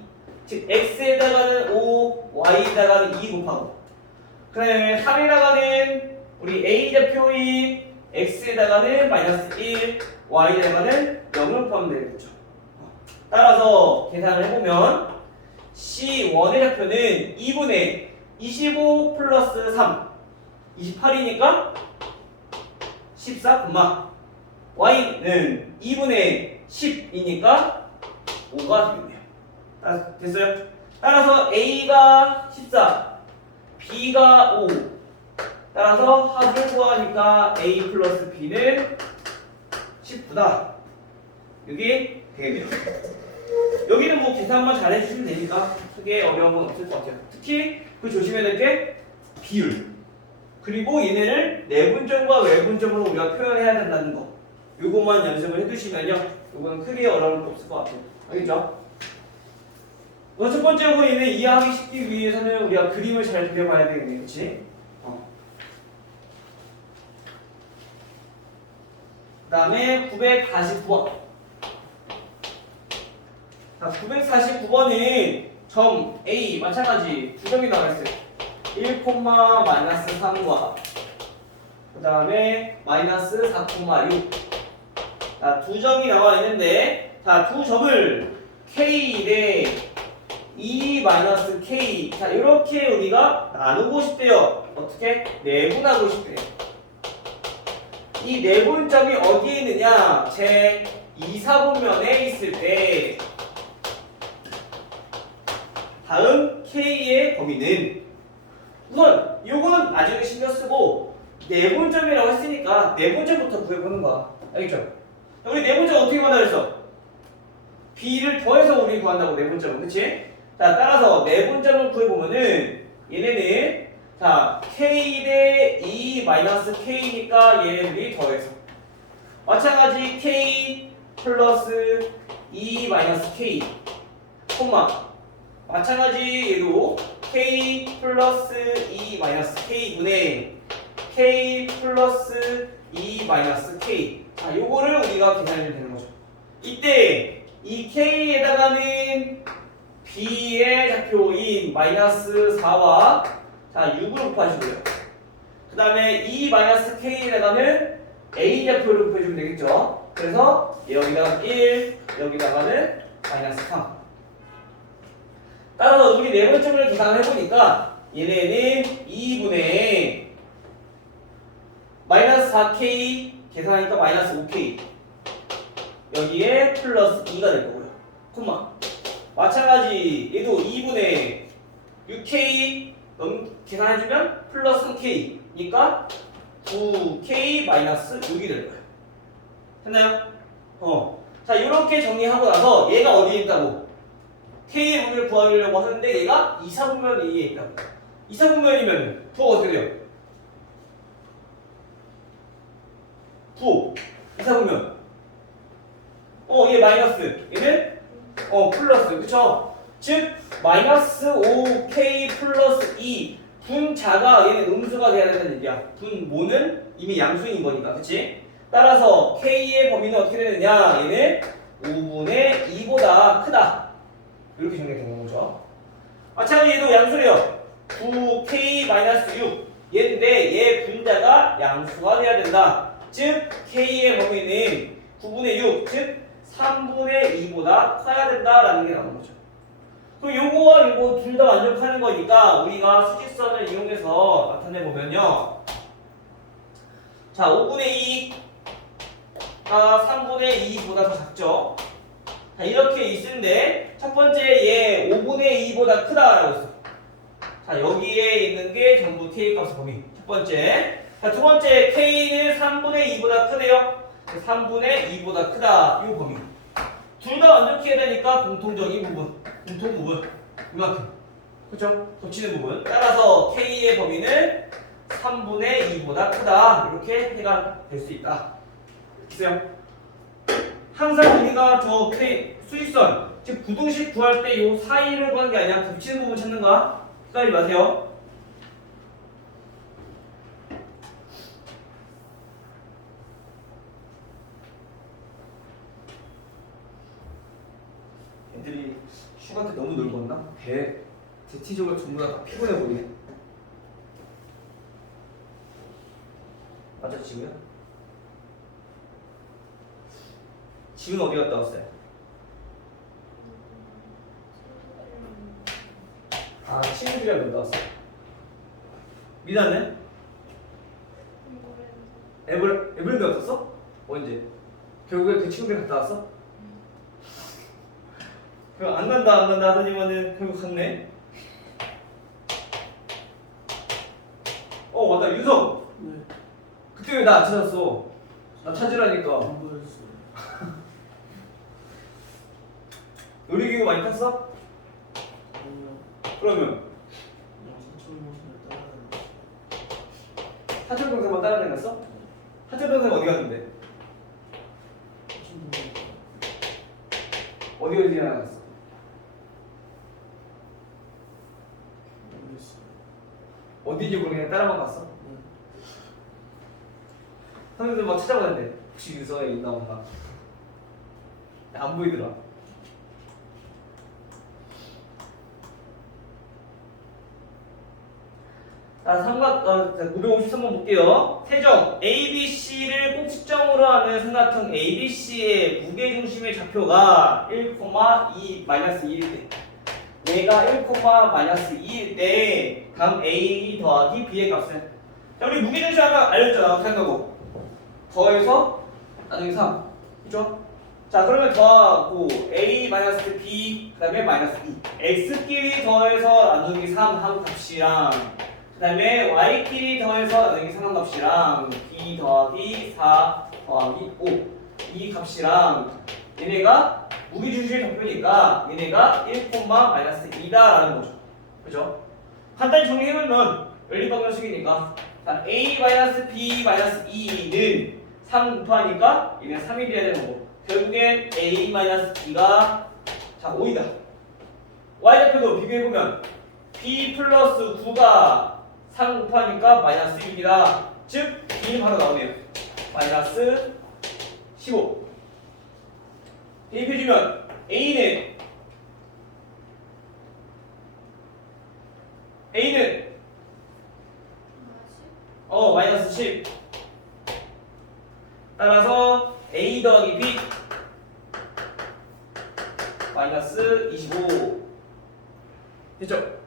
즉 X에다가는 5 Y에다가는 2 곱하고 그 다음에 3에다가는 우리 A좌표인 X에다가는 -1 Y에다가는 0을 포함하면 되겠죠. 따라서 계산을 해보면 C1의 좌표는 2분의 25 플러스 3 28이니까 14, Y는 2분의 10이니까 5가 되겠네요. 됐어요? 따라서 A가 14, B가 5 따라서 합을 구하니까 A 플러스 B는 19다. 여기 되겠네요. 여기는 뭐 계산만 잘 해주시면 되니까 크게 어려운 건 없을 것 같아요. 특히 그 조심해야 될 게 비율 그리고 얘네를 내분점과 외분점으로 우리가 표현해야 된다는 거 요거만 연습을 해두시면요 요거는 크게 어려울 거 없을 것 같아요. 알겠죠? 첫 번째로 얘네 이해하기 쉽기 위해서는 우리가 그림을 잘 그려봐야 되겠네. 그치? 그 다음에 949번 자, 949번은 점 A 마찬가지 두 점이 나와 있어요. 1,-3과 그 다음에 -4,6 자, 두 점이 나와 있는데 자, 두 점을 K 대 E-K 자, 이렇게 우리가 나누고 싶대요. 어떻게? 내분하고 싶대요. 이 내분점이 어디에 있느냐? 제 2사분면에 있을 때 다음 K의 범위는 우선 요거는 나중에 신경 쓰고 내분점이라고 했으니까 내분점부터 구해보는 거야. 알겠죠? 우리 내분점 어떻게 받아 그랬어? b를 더해서 우리 구한다고 내분점은 그치? 자 따라서 내분점을 구해보면은 얘네는 자 k 대 2 마이너스 k니까 얘네들이 더해서 마찬가지 k 플러스 2 마이너스 k 콤마 마찬가지 얘도 k 플러스 2 마이너스 k분의 k 플러스 2 마이너스 k 자 요거를 우리가 계산해주면 되는 거죠. 이때 이 k에다가는 b의 좌표인 마이너스 4와 자 6으로 곱하시고요. 그 다음에 2 마이너스 k에다가는 a 좌표를 곱해주면 되겠죠. 그래서 여기다가 1 여기다가는 마이너스 3 따라서 우리 네 번째를 계산을 해보니까 얘네는 2분의 마이너스 4k 계산하니까 마이너스 5k 여기에 플러스 2가 될 거고요. 콤마 마찬가지 얘도 2분의 6k 계산해주면 플러스 3k 니까 9k 마이너스 6이 될 거예요. 됐나요? 자 이렇게 정리하고 나서 얘가 어디에 있다고? k의 범위를 구하려고 하는데 얘가 2사분면 A에 있다고. 2사분면이면 부호가 어떻게 돼요? 부호 2사분면 얘 마이너스 얘는 플러스 그쵸? 즉 마이너스 5k 플러스 2 분자가 얘는 음수가 돼야 된다는 얘기야. 분모는 이미 양수인 거니까 그치? 따라서 k의 범위는 어떻게 되느냐 얘는 5분의 2보다 크다 이렇게 정리되는 거죠. 마찬가지 얘도 양수래요. 9k-6 얘인데 얘 분자가 양수가 돼야 된다. 즉 k의 범위는 9분의 6 즉 3분의 2보다 커야 된다라는 게 나오는 거죠. 그럼 요거와 요거 둘 다 완벽하는 거니까 우리가 수직선을 이용해서 나타내 보면요. 자 5분의 2가 3분의 2보다 더 작죠. 자 이렇게 있는데 첫 번째 얘 5분의 2보다 크다라고 했어. 자 여기에 있는 게 전부 k 값의 범위 첫 번째. 자 두 번째 k는 3분의 2보다 크대요. 3분의 2보다 크다 이 범위. 둘 다 완벽히 해야 되니까 공통적인 부분, 공통 부분 이만큼. 그렇죠? 겹치는 부분. 따라서 k의 범위는 3분의 2보다 크다 이렇게 해가 될 수 있다. 보세요. 항상 우리가 저 수직선, 즉 부등식 구할 때 요 사이를 구하는 게 아니라 겹치는 부분 찾는 거야. 헷갈리지 마세요. 애들이 휴가 때 너무 늙었나? 대체적으로 전부 다 피곤해 보이네. 맞아 지우야? 지우는 어디 갔다 왔어요? 아 친구들이랑 놀다 왔어. 미나는? 에브랜드 왔었어? 언제? 결국에 그 친구들 갔다 왔어? 그럼 안 간다 하더니만은 결국 갔네. 맞다 유성. 네. 그때 왜 나 안 찾았어? 나 찾으라니까. 안 보였어요. 놀이기구 많이 탔어? 아니요. 그러면 그냥 사촌 모습을 따라다녔어요. 사촌 동생만 따라다녔어? 사촌 동생 어디 갔는데? 사촌 동생 어디 나갔어? 모르겠어요. 어디인지 모르게 그냥 따라만 갔어? 네. 선생님들 막 찾아봤는데 혹시 유서가 있나 없나? 안 보이더라. 자, 953번 볼게요. 세정 ABC를 꼭지점으로 하는 삼각형 ABC의 무게중심의 좌표가 1,2-2일 때 얘가 1,-2일 때 다음 A 더하기 B의 값은 자 우리 무게중심 아까 알려줬잖아. 어떻게 한다고? 더해서 나누기 3 그죠? 자 그러면 더하고 A-B 그 다음에 마이너스 2 X끼리 더해서 나누기 3 한 값이랑 그 다음에 y끼리 더해서 나누기 3한 값이랑 b 더하기 4 더하기 5 이 값이랑 얘네가 무기중심의 좌표니까 얘네가 1,-2다라는 거죠. 그죠? 간단히 정리해보면 연립방정식이니까 자, a-b-2는 3 곱하니까 얘는 3이 돼야 되는 거고 결국엔 a-b가 자 5이다. y좌표도 비교해보면 b 플러스 9가 3 곱하니까 마이너스 1이다. 즉 b는 바로 나오네요. 마이너스 15. 대입해주면 a는 마이너스 10. 따라서 a 더하기 b 마이너스 25. 됐죠?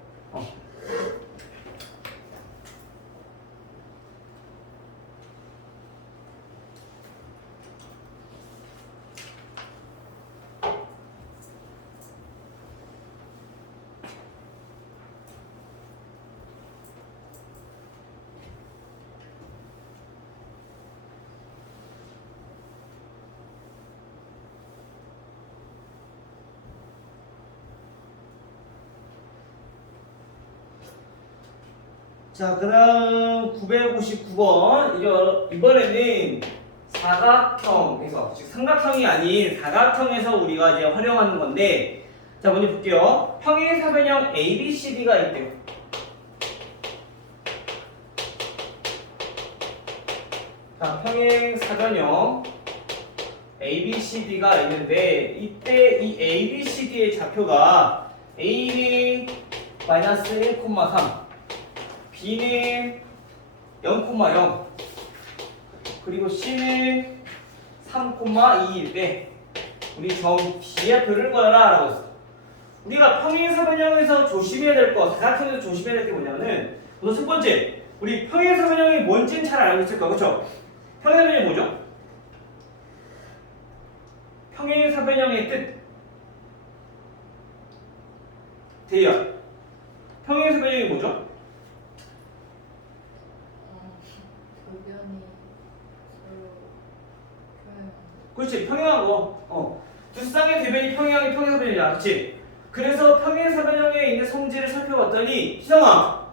자, 그 다음 959번. 이번에는 사각형에서, 즉 삼각형이 아닌 사각형에서 우리가 이제 활용하는 건데, 자, 먼저 볼게요. 평행사변형 ABCD가 있대요. 자, 평행사변형 ABCD가 있는데, 이때 이 ABCD의 좌표가 A는 마이너스 1,3, B는 0,0 그리고 C는 3,2일 때 우리 점 D좌표를 구하라 라고 했어. 우리가 평행사변형에서 조심해야 될 거, 사각형에서 조심해야 될 게 뭐냐면은 우선 첫 번째, 우리 평행사변형이 뭔지는 잘 알고 있을 거야. 그렇죠? 평행사변형이 뭐죠? 평행사변형의 뜻 대야. 평행사변형이 뭐죠? 교변이 서로 교양. 그렇지, 평행한 거. 두 쌍의 대변이 평행한 게 평행사변형이야. 그렇지? 그래서 평행사변형에 있는 성질을 살펴봤더니 희성아,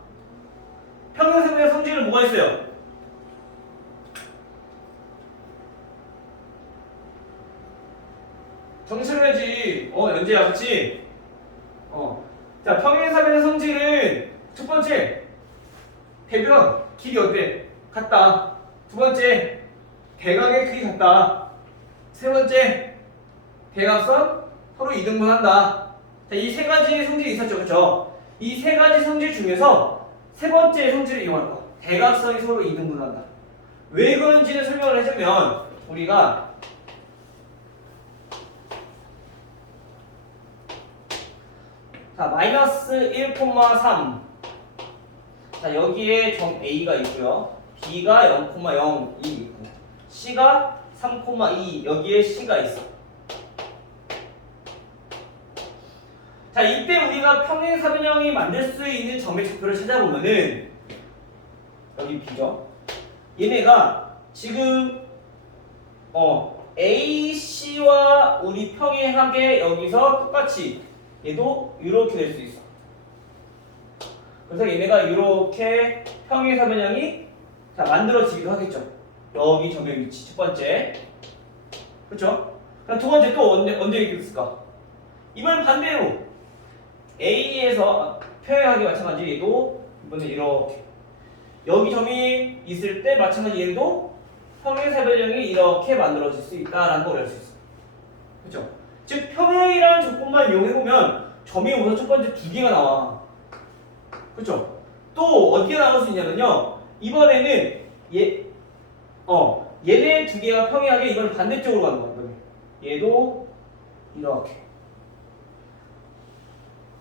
평행사변형 성질은 뭐가 있어요? 정리를 해야지. 연재야, 그렇지? 자, 평행사변형 성질은 첫 번째, 대변 길이 어때? 같다. 두 번째, 대각의 크기 같다. 세 번째, 대각선 서로 이등분한다. 자, 이 세 가지 성질이 있었죠, 그렇죠? 이 세 가지 성질 중에서 세 번째 성질을 이용할 거야. 대각선이 서로 이등분한다. 왜 그런지를 설명을 해주면 우리가 자, 마이너스 1,3. 자, 여기에 점 A가 있고요. B가 0,0이 있고 C가 3,2 여기에 C가 있어. 자, 이때 우리가 평행사변형이 만들 수 있는 점의 좌표를 찾아보면은 여기 B죠. 얘네가 지금 A, C와 우리 평행하게 여기서 똑같이 얘도 이렇게 될 수 있어. 그래서 얘네가 이렇게 평행사변형이 자 만들어지기도 하겠죠. 여기 점의 위치 첫 번째, 그렇죠? 그럼 두 번째 또 언제 이렇게 됐을까? 이번엔 반대로 A에서 평행하게 마찬가지 얘도 이번에 이렇게 여기 점이 있을 때 마찬가지 얘도 평행사변형이 이렇게 만들어질 수 있다라는 걸 알 수 있어. 그렇죠? 즉 평행이라는 조건만 이용해보면 점이 우선 첫 번째 두 개가 나와. 그렇죠? 또 어디가 나올 수 있냐면요. 이번에는 얘네 두 개가 평행하게 이번 반대쪽으로 가는 거야. 얘도 이렇게.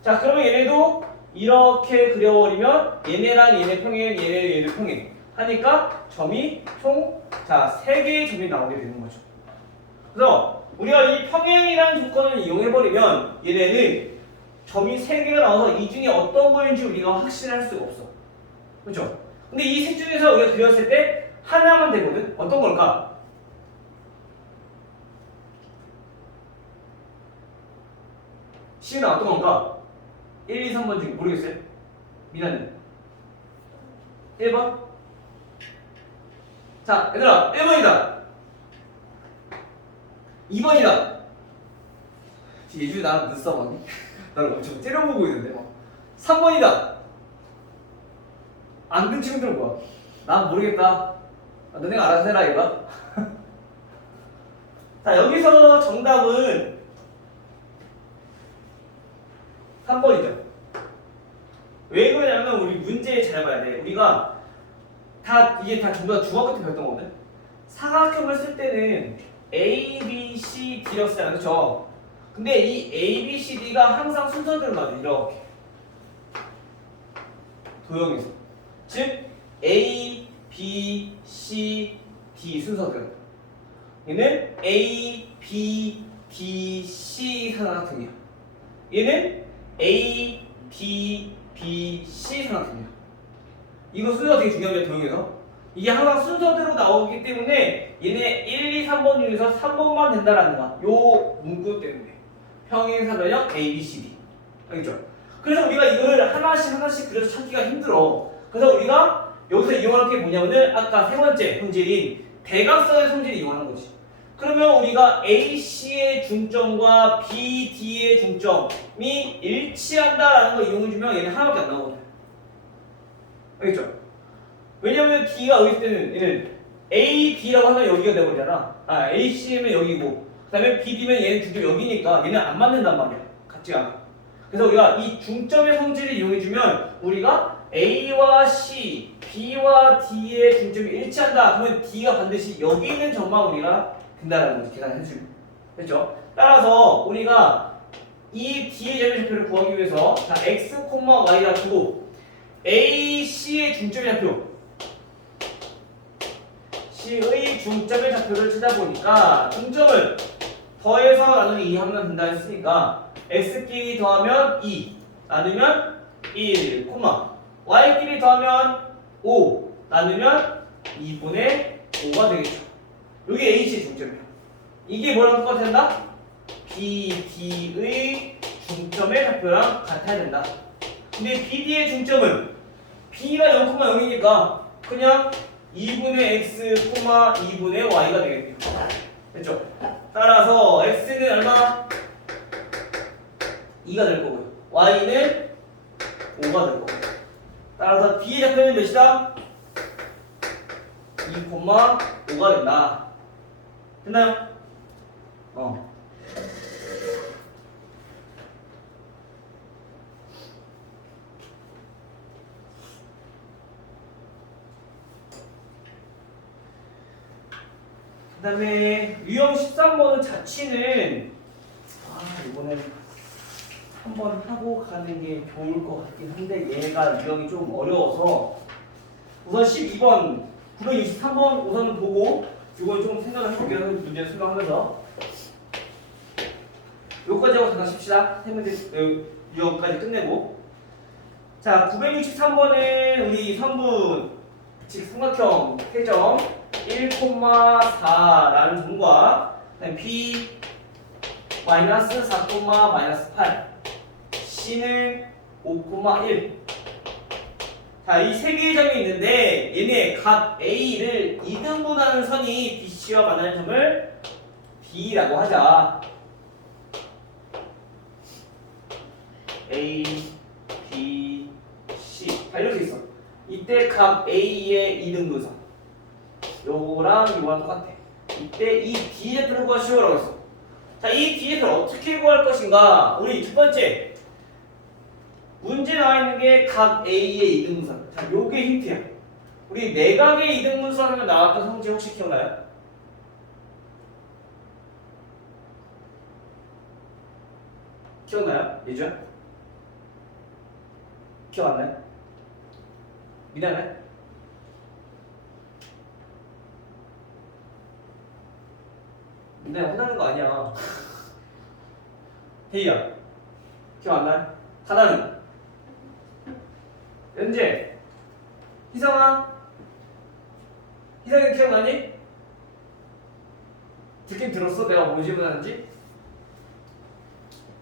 자, 그러면 얘네도 이렇게 그려버리면 얘네랑 얘네 평행, 얘네 평행 하니까 점이 총 자 3개의 점이 나오게 되는 거죠. 그래서 우리가 이 평행이라는 조건을 이용해버리면 얘네는 점이 3개가 나와서 이 중에 어떤 거인지 우리가 확신할 수가 없어. 그렇죠? 근데 이 셋 중에서 우리가 그렸을 때 하나만 되거든? 어떤 걸까? 시은아 어떤 건가? 1, 2, 3번 중에 모르겠어요? 미나는 1번? 자 얘들아 1번이다 2번이다 예준이 나랑 눈싸움하니? 나를 엄청 째려보고 있는데 막 3번이다 안 든 친구들은 뭐야? 난 모르겠다 너네가 알아서 해라 이거 자 여기서 정답은 3번이죠 왜 그러냐면 우리 문제 잘 봐야 돼 우리가 이게 다 전부 다 중학교 때 배웠던 거거든 사각형을 쓸 때는 A, B, C, D라고 쓰잖아 그쵸? 근데 이 A, B, C, D가 항상 순서대로 나와 이렇게 도형에서 즉 A, B, C, D 순서대로 얘는 A, B, D, C 삼각형이야 얘는 A, D, B, C 삼각형이야 이거 순서가 되게 중요합니다 도형에서 이게 항상 순서대로 나오기 때문에 얘네 1, 2, 3번 중에서 3번만 된다라는 거야 요 문구 때문에 평행사변형 A, B, C, D 알겠죠? 그래서 우리가 이거를 하나씩 그려서 찾기가 힘들어 그래서 우리가 여기서 이용할 게 뭐냐면은 아까 세 번째 성질인 대각선의 성질을 이용하는 거지 그러면 우리가 AC의 중점과 BD의 중점이 일치한다라는 걸 이용해주면 얘는 하나밖에 안 나오거든 알겠죠? 왜냐면 D가 여기 있을 때는 얘는 A, B라고 하면 여기가 되버리잖아 AC면 여기고 그 다음에 BD면 얘는 중점 여기니까 얘는 안 맞는단 말이야 같지 않아 그래서 우리가 이 중점의 성질을 이용해주면 우리가 A와 C, B와 D의 중점이 일치한다 그러면 D가 반드시 여기 있는 점만 우리가 된다라는 거지 계산해주면 됐죠? 따라서 우리가 이 D의 점의 좌표를 구하기 위해서 자 X, Y라 두고 A, C의 중점의 좌표 C의 중점의 좌표를 찾아보니까 중점을 더해서 나누기 2 하면 된다 했으니까 X끼리 더하면 2 나누면 1, Y끼리 더하면 5 나누면 2분의 5가 되겠죠 이게 H의 중점이야 이게 뭐랑 똑같아야 된다? BD의 중점의 좌표랑 같아야 된다 근데 BD의 중점은 B가 0,0이니까 그냥 2분의 X, 2분의 Y가 되겠네요 됐죠? 따라서 X는 얼마? 2가 될 거고요 Y는 5가 될 거고요 따라서 B의 좌표는 몇이다? 2,5가 된다 됐나요? 그 다음에 유형 13번은 자취는 이번엔 한번 하고 가는 게 좋을 것 같긴 한데 얘가 유형이 좀 어려워서 우선 12번 963번 우선 보고 이건 좀 생각을 해볼게요 문제 생각하면서 요까지 하고 잠깐 쉽시다 세 문제 유형까지 끝내고 자 963번은 우리 선분 즉 삼각형 회점 1,4라는 점과 B 마이너스 4, 마이너스 8 C는 5,1 자, 이 세 개의 점이 있는데 얘네 각 A를 2등분하는 선이 BC와 만나는 점을 B라고 하자 A, B, C 다 이렇게 있어 이때 각 A의 2등분선 요거랑 이거랑 똑같아 이때 이 D좌표를 구하시오라고 했어 자, 이 D좌표를 어떻게 구할 것인가 우리 첫 번째 문제 나와 있는 게 각 A의 2등분선 자, 요게 힌트야 우리 내각의 2등분선 하면 나왔던 성질 혹시 기억나요? 기억나요? 예주야? 기억 안 나요? 미나네? 미나야 혼나는 거 아니야 혜이야 기억 안 나요? 가나는? 연재 희성아 희성이 기억나니? 듣긴 들었어? 내가 뭐 질문하는지?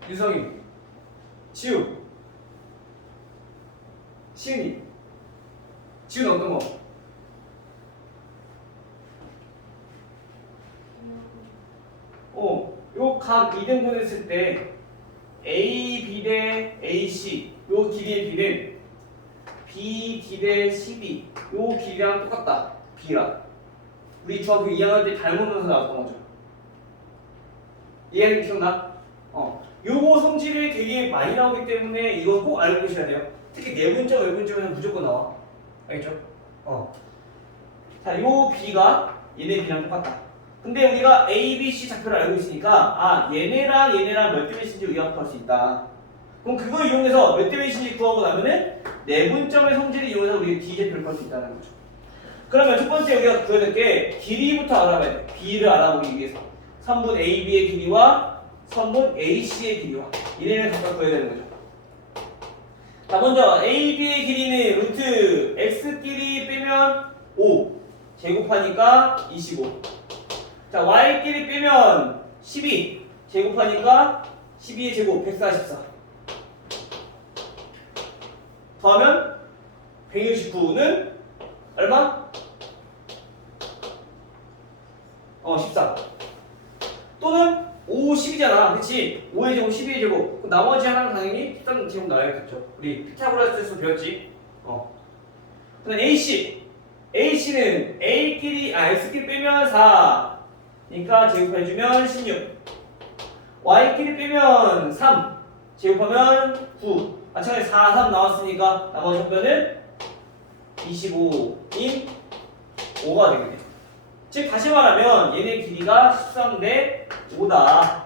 유성이 지우. 시은이. 지우는 어떤 거? 요 각 2등분 했을 때 A, B 대 A, C 요 길이의 B는 B, D 대 CB 요 길이랑 똑같다. B랑 우리 중학교 2학년 때 닮으면서 나왔던 거죠. 이해는 기억나? 요거 성질이 되게 많이 나오기 때문에 이거 꼭 알고 계셔야 돼요. 특히 내분점, 외분점에는 무조건 나와. 알겠죠? 자, 요 B가 얘네 B랑 똑같다. 근데 우리가 A, B, C 좌표를 알고 있으니까 얘네랑 몇 대 몇인지 의학할 수 있다. 그럼 그거 이용해서 몇 대 몇인지 구하고 나면은 내분점의 성질을 이용해서 우리 D 좌표를 구할 수 있다는 거죠. 그러면 첫 번째 우리가 구해야 될 게 길이부터 알아봐야 돼. B를 알아보기 위해서 선분 AB의 길이와 선분 AC의 길이와 얘네를 각각 구해야 되는 거죠. 자, 먼저 AB의 길이는 루트 X끼리 빼면 5 제곱하니까 25. 자, Y끼리 빼면 12 제곱하니까 12의 제곱 144 더하면 169는 얼마? 14 또는 5, 10이잖아. 그치? 5의 제곱, 12의 제곱. 그럼 나머지 하나는 당연히 13 제곱 나와야겠죠. 우리 피타고라스에서 배웠지? 그다음 AC. AC는 A끼리, X끼리 빼면 4. 그러니까 제곱해주면 16. Y끼리 빼면 3. 제곱하면 9. 마찬가지 4, 3 나왔으니까 나머지 합변은 25인 5가 되겠네. 즉 다시 말하면 얘네 길이가 13대 5다.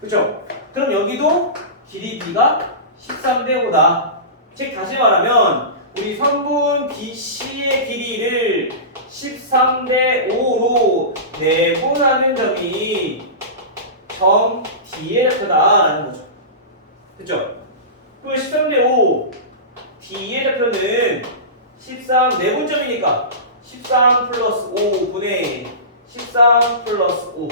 그쵸? 그럼 여기도 길이 B가 13대 5다. 즉 다시 말하면 우리 성분 BC의 길이를 13대 5로 내분하는 점이 점 D의 좌표다라는 거죠. 그쵸? 그럼 13대 5 D의 좌표는 13 내분점이니까 13 플러스 5분의 13 플러스 5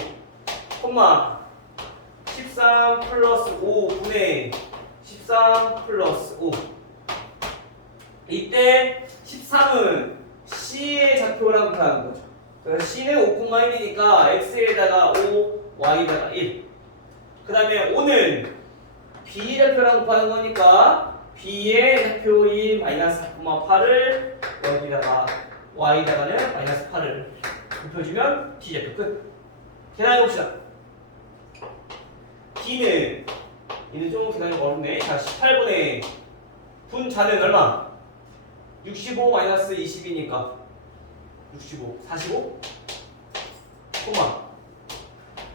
13 플러스 5분의 13 플러스 5 이때 13은 C의 좌표라고 하는 거죠. 그래서 C는 5,1이니까 X에다가 5, Y에다가 1. 그 다음에 5는 B의 좌표라고 하는 거니까 B의 좌표인 마이너스 4,8을 여기다가 Y에다가는 마이너스 8을 곱혀주면 D 좌표 끝. 계산해봅시다. D는 얘는 조금 계산이 어렵네. 자, 18분의 분자는 얼마? 65 마이너스 20이니까 65, 45?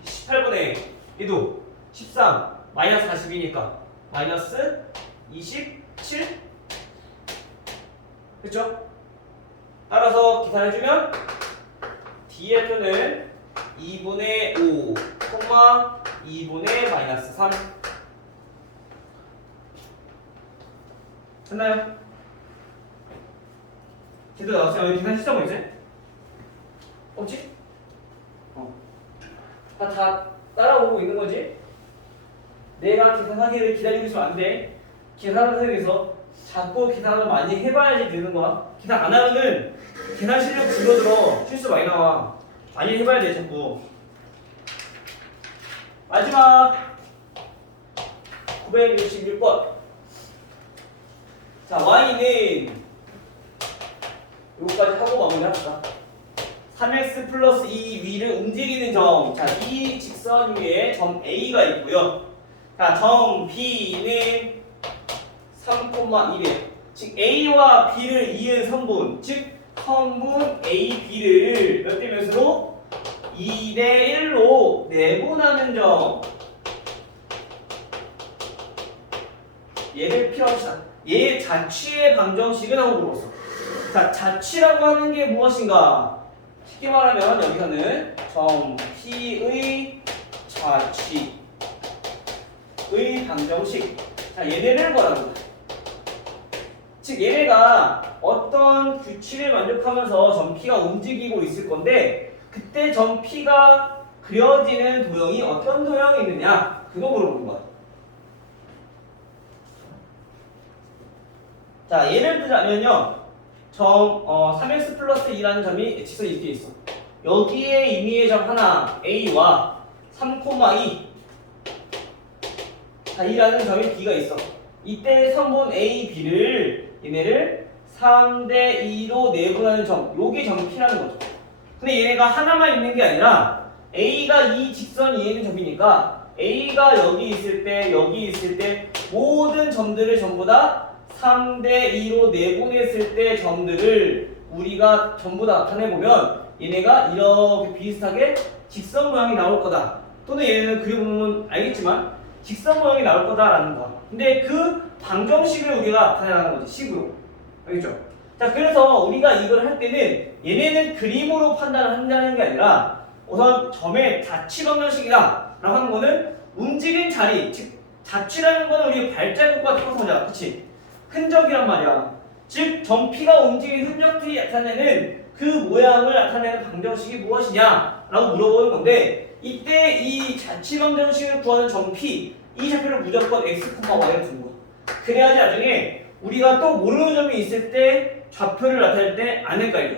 18분의 얘도 13 마이너스 40이니까 마이너스 27? 그쵸? 따라서 계산해주면 D의 표는 2분의 5, 2분의 마이너스 3 됐나요? 제대로 나왔어요. 여기 계산 시점 이제? 없지? 다 따라오고 있는 거지? 내가 계산하기를 기다리고 있으면 안 돼. 계산하는 선생님에서 자꾸 계산을 많이 해봐야지 되는 거야. 계산 안 하면은 계산 실력 줄어들어. 실수 많이 나와. 많이 해봐야 돼, 자꾸. 마지막 966번. 자, Y는 요거까지 하고 마무리합시다. 3x 플러스 2 위를 움직이는 점. 자, 이 직선 위에 점 A가 있고요. 자, 점 B는 3,1이에요. 즉 A와 B를 이은 선분, 즉 선분 A, B를 몇 대 몇으로? 2대 1로 내분하는 점. 얘를 필요합시다. 얘 자취의 방정식은 하고 물어봤어. 자, 자취라고 하는 게 무엇인가? 쉽게 말하면 여기서는 점 P의 자취의 방정식. 자, 얘네를 뭐라고? 즉 얘네가 어떤 규칙을 만족하면서 점 P가 움직이고 있을 건데 그때 점 P가 그려지는 도형이 어떤 도형이 있느냐? 그거 물어보는 거야. 자, 예를 들자면요. 3x 플러스 2라는 점이 직선이 이렇게 있어. 여기에 임의의 점 하나 A와 3,2 자, 2라는 점이 B가 있어. 이때 선분 A, B를 얘네를 3대 2로 내분하는 점, 요게 점이 P라는 거죠. 근데 얘네가 하나만 있는 게 아니라 A가 이 직선 위에 있는 점이니까 A가 여기 있을 때, 여기 있을 때 모든 점들을 전부 다 3대 2로 내분했을 때 점들을 우리가 전부 다 나타내보면 얘네가 이렇게 비슷하게 직선 모양이 나올 거다. 또는 얘네는 그려보면 알겠지만 직선 모양이 나올 거다라는 거. 근데 그 방정식을 우리가 나타내라는 거지, 식으로. 알겠죠? 자, 그래서 우리가 이걸 할 때는 얘네는 그림으로 판단을 한다는 게 아니라 우선 점의 자취 방정식이다 라고 하는 거는 움직인 자리, 즉 자취라는 거는 우리 발자국과 똑같은 거잖아. 그치? 흔적이란 말이야. 즉 점 P가 움직인 흔적들이 나타내는 그 모양을 나타내는 방정식이 무엇이냐 라고 물어보는 건데, 이때 이 자취 방정식을 구하는 점 P, 이 좌표를 무조건 x, y로 두는 거야. 그래야지 나중에 우리가 또 모르는 점이 있을 때 좌표를 나타낼 때 안 헷갈려.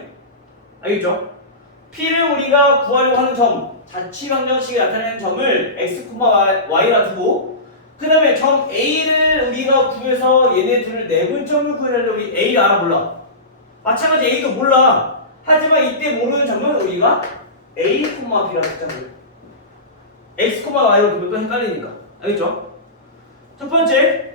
알겠죠? P를 우리가 구하려고 하는 점, 자취 방정식이 나타내는 점을 x, y라 두고, 그 다음에 점 A를 우리가 구해서 얘네 둘을 내분점을 구하려면 우리 A를 알아 몰라. 마찬가지 A도 몰라. 하지만 이때 모르는 점은 우리가 A, B라고 했잖아요. x, y로 두면 또 헷갈리니까. 알겠죠? 첫 번째,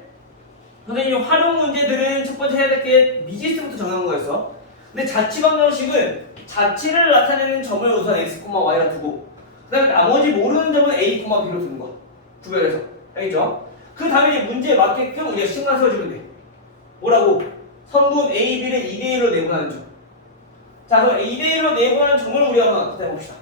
선생님 활용 문제들은 첫 번째 해야 될 게 미지수부터 정하는 거였어. 근데 자취 방정식은 자취를 나타내는 점을 우선 x, y라 두고, 그 다음에 나머지 모르는 점은 a, b로 두는 거야. 구별해서. 알겠죠? 그 다음에 이제 문제에 맞게끔 우리가 식만 써주면 돼. 뭐라고? 선분 a, b를 2대1로 내분하는 점. 자, 그럼 2대1로 내분하는 점을 우리가 한번 나타내봅시다.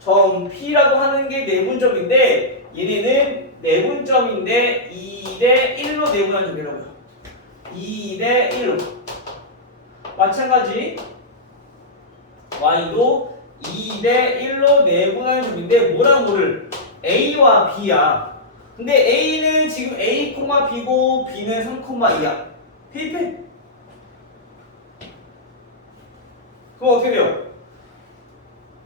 점 P라고 하는 게 내분점인데 얘네는 내분점인데 2대1로 내분하는 점이라고요. 2대1로. 마찬가지 Y도 2대1로 내분하는 점인데 뭐랑 뭐를? A와 B야. 근데 A는 지금 A, B고 B는 3,2야. 페이페. 그럼 어떻게 돼요?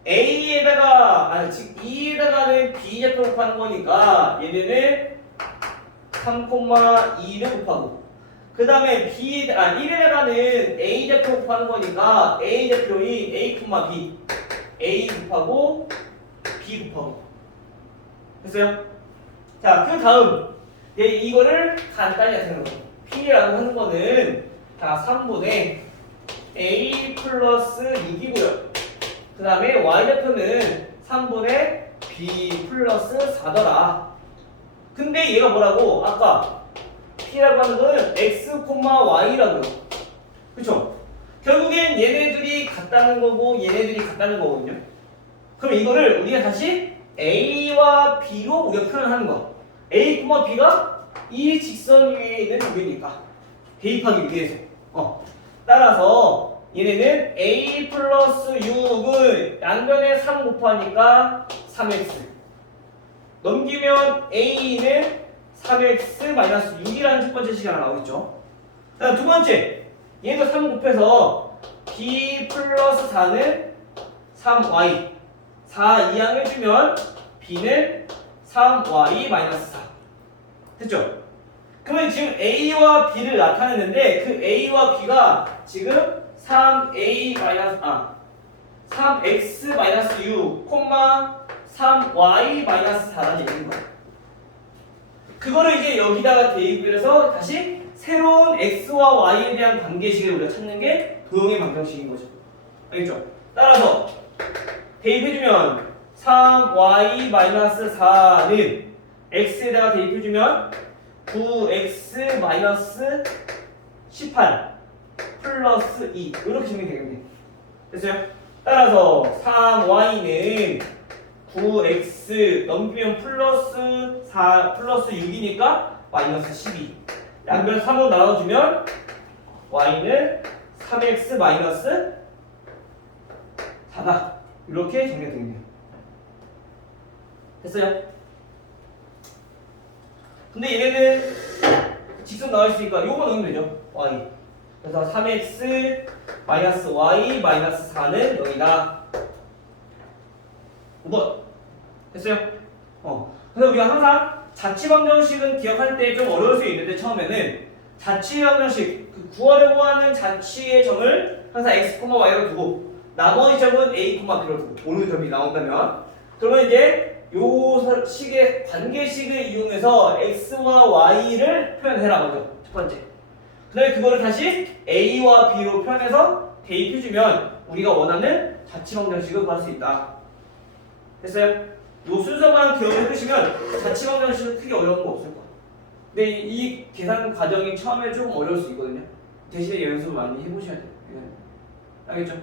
A에다가 즉 2에다가는 B 좌표 곱하는 거니까 얘네는 3,2를 곱하고, 그 다음에 1에다가는 A 좌표 곱하는 거니까 A 좌표인 A, B A 곱하고 B 곱하고. 됐어요? 자, 그 다음 이거를 간단히 나타내는 거예요. P라고 하는 거는 자 3분의 A 플러스 6이고요. 그 다음에 y좌표는 3분의 b 플러스 4더라. 근데 얘가 뭐라고? 아까 p라고 하는 거는 x, y라고요. 그쵸? 결국엔 얘네들이 같다는 거고 얘네들이 같다는 거거든요. 그럼 이거를 우리가 다시 a와 b로 우리가 표현하는 거야. a, b가 이 직선 위에 있는 점이니까 대입하기 위해서. 따라서 얘네는 a 플러스 6을 양변에 3 곱하니까 3x 넘기면 a는 3x 마이너스 6이라는 첫 번째 식이 하나 나오겠죠. 두 번째, 얘도 3 곱해서 b 플러스 4는 3y 4 이항해주면 b는 3y 마이너스 4 됐죠? 그러면 지금 a와 b를 나타내는데 그 a와 b가 지금 3x 마이너스 6, 3y 마이너스 4라는 얘기인 거야. 그거를 이제 여기다가 대입을 해서 다시 새로운 x와 y에 대한 관계식을 우리가 찾는 게 도형의 방정식인 거죠. 알겠죠? 따라서 대입해주면 3y 마이너스 4는 x에다가 대입해주면 9x 마이너스 18 플러스 2 이렇게 정리되겠네 됐어요? 따라서 3y는 9x 넘기면 플러스 4 플러스 6이니까 마이너스 12 양변 3으로 나눠주면 y는 3x 마이너스 4다 이렇게 정리가 되겠네요. 됐어요? 근데 얘네는 직선 나와 있으니까 요거 넣으면 되죠. y 그래서 3x 마이너스 y 마이너스 4는 0이다. 5번 됐어요? 그래서 우리가 항상 자취방정식은 기억할 때 좀 어려울 수 있는데 처음에는 자취방정식 그 구하려고 하는 자취의 점을 항상 x, y로 두고 나머지 점은 a, b로 두고 오는 점이 나온다면 그러면 이제 요 식의 관계식을 이용해서 x와 y를 표현해라 먼저 첫 번째. 그다음에 그거를 다시 a와 b로 표현해서 대입해주면 우리가 원하는 자취방정식을 구할 수 있다. 됐어요? 요 순서만 기억을 해두시면 자취방정식은 크게 어려운 거 없을 거야. 근데 이 계산 과정이 처음에 좀 어려울 수 있거든요. 대신에 연습을 많이 해보셔야 돼요. 알겠죠?